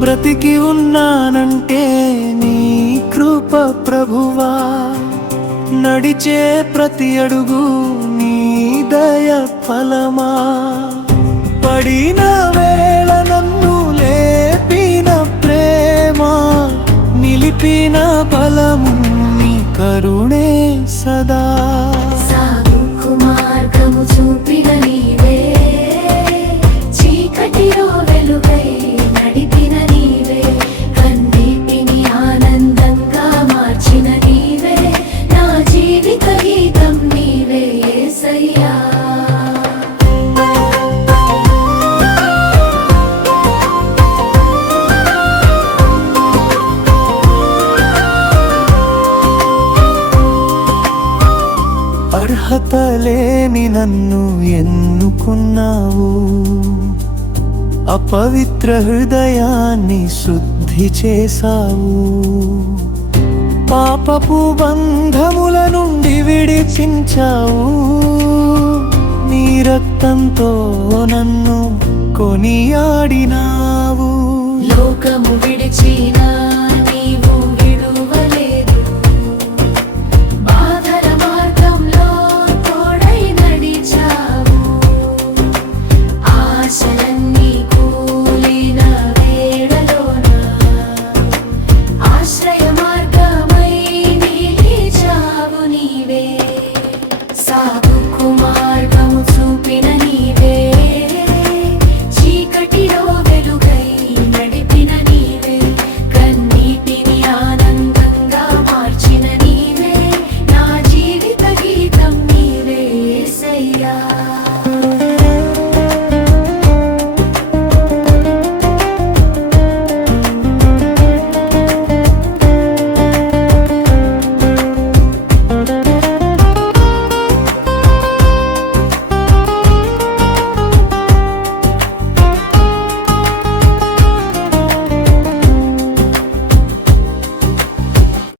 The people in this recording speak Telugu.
బ్రతికి ఉన్నానంటే నీ కృప ప్రభువా. నడిచే ప్రతి అడుగు నీ దయ ఫలమా. పడిన వేళ నన్ను లేపిన ప్రేమ నిలిపిన బలము నీ కరుణే సదా. అర్హత లేని నన్ను ఎన్నుకున్నావు. అపవిత్ర హృదయాన్ని శుద్ధి చేశావు. పాపపు బంధముల నుండి విడిపించావు. నీ రక్తంతో నన్ను కొనియాడినావు. లోకము విడిచిన